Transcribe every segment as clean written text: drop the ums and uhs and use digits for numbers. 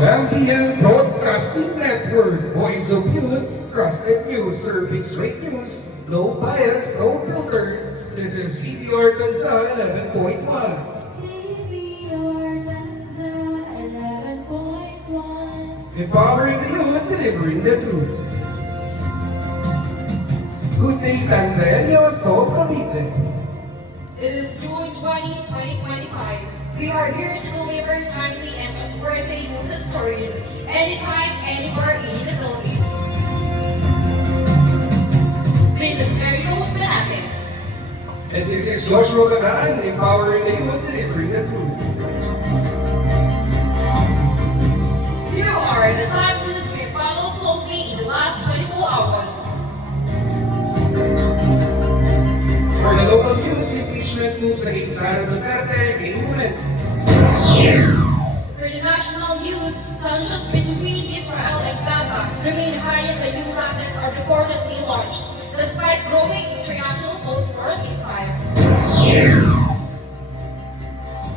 MBN Broadcasting Network, Voice of Youth, Trusted News, serving straight news, no bias, no filters. This is CDR Tanza 11.1. CBR Tanza 11.1. Empowering the youth, delivering the truth. Good day, Tanzania, so Cavite. It is June 20, 2025. We are here to deliver timely and trustworthy youth stories anytime, anywhere in the Philippines. This is Mary Rose Manate. And this is Joshua Gagan, empowering the youth, delivering the truth. Here are the top news we followed closely in the last 24 hours. For the local news, impeachment moves against Sara Duterte, gain momentum. For the national news, tensions between Israel and Gaza remain high as the new rockets are reportedly launched, despite growing international calls for a ceasefire.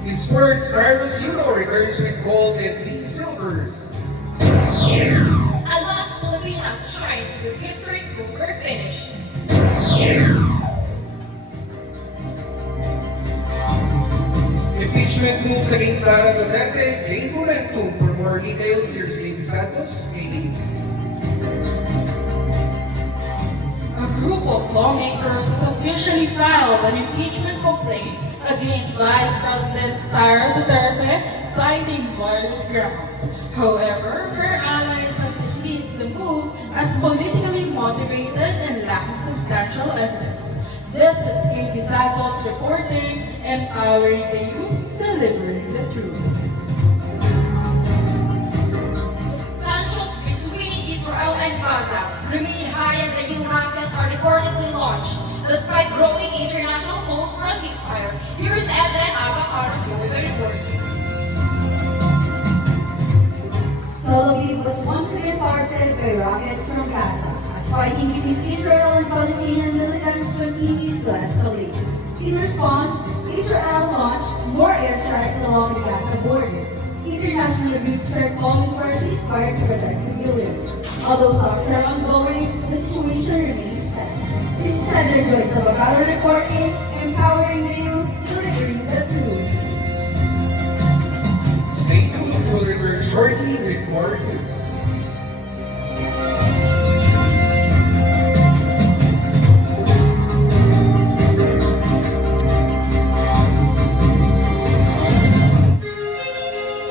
In sports, Carlos Yulo returns with gold and 3 silvers. Alas, Pilipinas shines with historic silver finish. Impeachment moves against Sara Duterte gain momentum. For more details, here's Lynn Santos, KD. A group of lawmakers has officially filed an impeachment complaint against Vice President Sara Duterte, citing various grounds. However, her allies have dismissed the move as politically motivated and lacking substantial evidence. This is KB Santos reporting, empowering the youth, delivering the truth. Tensions between Israel and Gaza remain high as the new rockets are reportedly launched, despite growing international calls for a ceasefire. Here's Eden Abakar for the report. Tel Aviv was once again targeted by rockets from Gaza, as fighting between Israel and Palestinian militants continues to escalate. In response, Israel launched more airstrikes along the Gaza border. International groups are calling for a ceasefire to protect civilians. Although talks are ongoing, the situation remains tense. This is Heather Joyce of Abacaro reporting, empowering the youth, delivering the truth. Stay tuned, we'll return shortly with more news.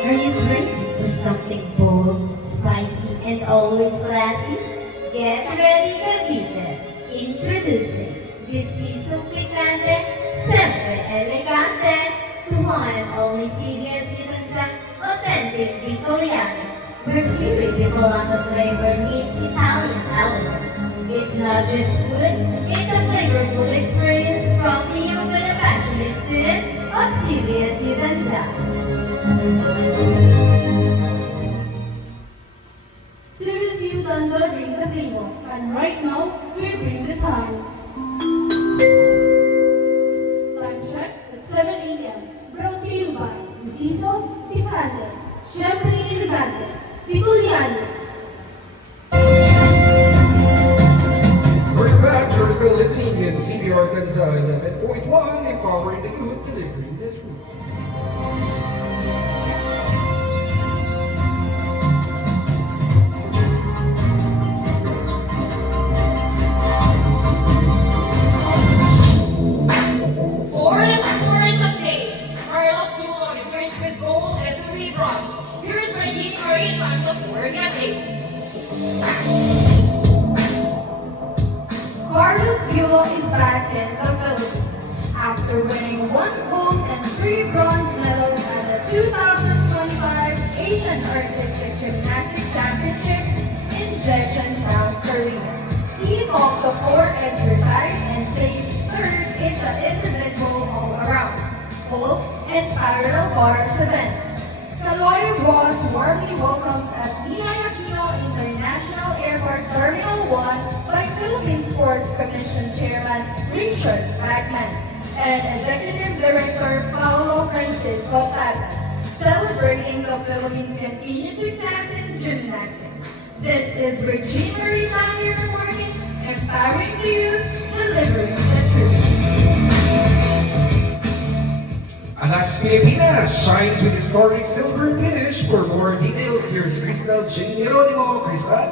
Are you ready for something bold, spicy, and always classy? Get ready, Cavite! Introducing this season picante, sempre elegante, the one and only CBS Litanza, authentic Bicoleano, where Fury Bicolano flavor meets Italian elements. It's not just food, it's a flavorful experience brought to you by the passionate students of CBS Litanza. Serious Youth Dancer bring the primo, and right now, we bring the time. Time check at 7 a.m. Brought to you by Inciso, Picante, Siyempre Elegante, Biculiano. We're back, you're still listening in CDR Tanza 11.1, empowering the youth, delivering the truth. For the sports update, Carlos Yulo returns with gold and 3 bronze. Here's Regine Marie Santa for the update. Carlos Yulo is back in the Philippines after winning 1 gold and 3 bronze medals at the 2025 Asian Artistic Gymnastics Championships in Jeju, South Korea. He topped the 4 exercise and placed 3rd in the individual all-around, full, and parallel bars events. Kaloy was warmly welcomed at Ninoy Aquino International Airport Terminal 1 by Philippine Sports Commission Chairman Richard Bachman and Executive Director Paolo Francisco Tata, celebrating the the Philippines' continued success in gymnastics. This is Regina Ritani reporting, empowering the youth, delivering the truth. Alas Pilipinas shines with historic silver finish. For more details, here's Crystal J. Geronimo. Crystal?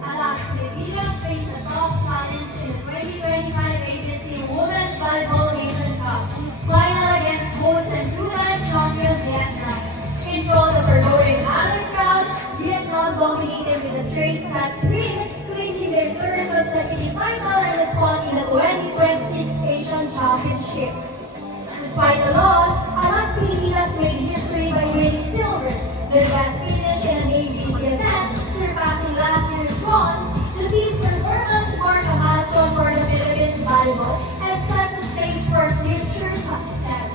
Alas Pilipinas face a tough challenge in 2025 ABC Women's Volleyball Asian Cup final against host and two-time champion Vietnam. In front of a roaring Allen crowd, Vietnam dominated with a straight set win, clinching their third consecutive title and a spot in the 2026 Asian Championship. Despite the loss, Alas Pilipinas made history by winning silver, their best finish in an ABC event, surpassing last year's bronze. The team's performance marked a milestone for the Philippines volleyball and sets the stage for future success.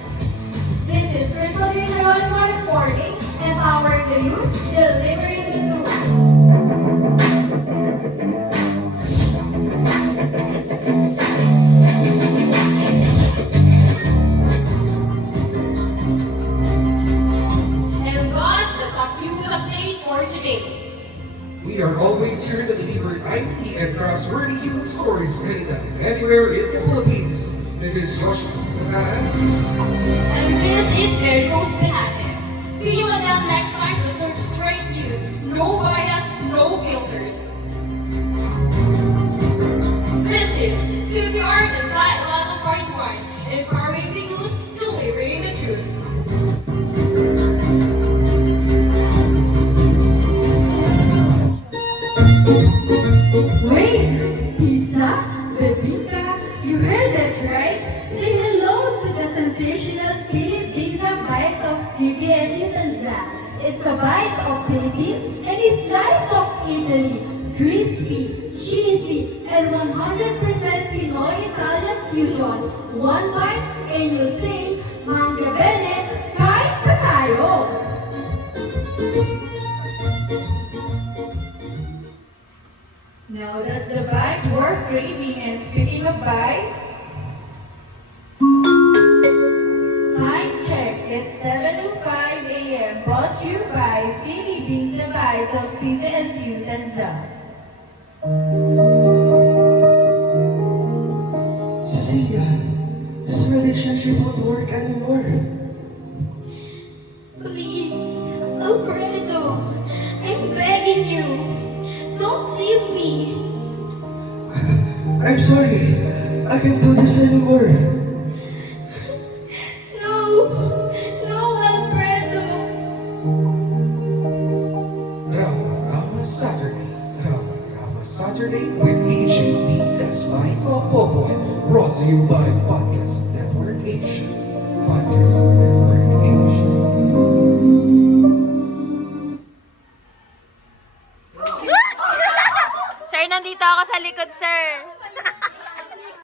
This is Crystal Geronimo reporting, empowering the youth, delivering the truth. And thus, the top news update for today. We are always here to deliver timely and trustworthy youth stories anytime, anywhere in the Philippines. This is Joshua Pagkaan. And this is Ericos Benate. See you again next time to serve straight news. No bias, no filters. This is City Art and Side 11.1, empowering the youth, delivering the truth. Wait, pizza? Bebinka? You heard that right? Say hello to the sensational Philip Pizza Bites of CBS Utanza. It's a bite of Philippines and a slice of Italy. Crispy, cheesy, and 100% Pinoy Italian fusion. One bite and you'll say, Manga bene, kain pa tayo! Now that's the bite worth craving. And speaking of bites, time check. It's 7:05 a.m. Brought to you by Philippines and Bites of CBSU Tanza. Cecilia, this relationship won't work anymore. Please, Alfredo, I'm begging you. Don't leave me. I'm sorry. I can't do this anymore. No, no, Alfredo. Rama Saturday. Rama Saturday with AJP. That's my Popoy. Brought to you by Podcast Network Asia. Podcast Network Asia. Sir, nandito ako sa likod, sir.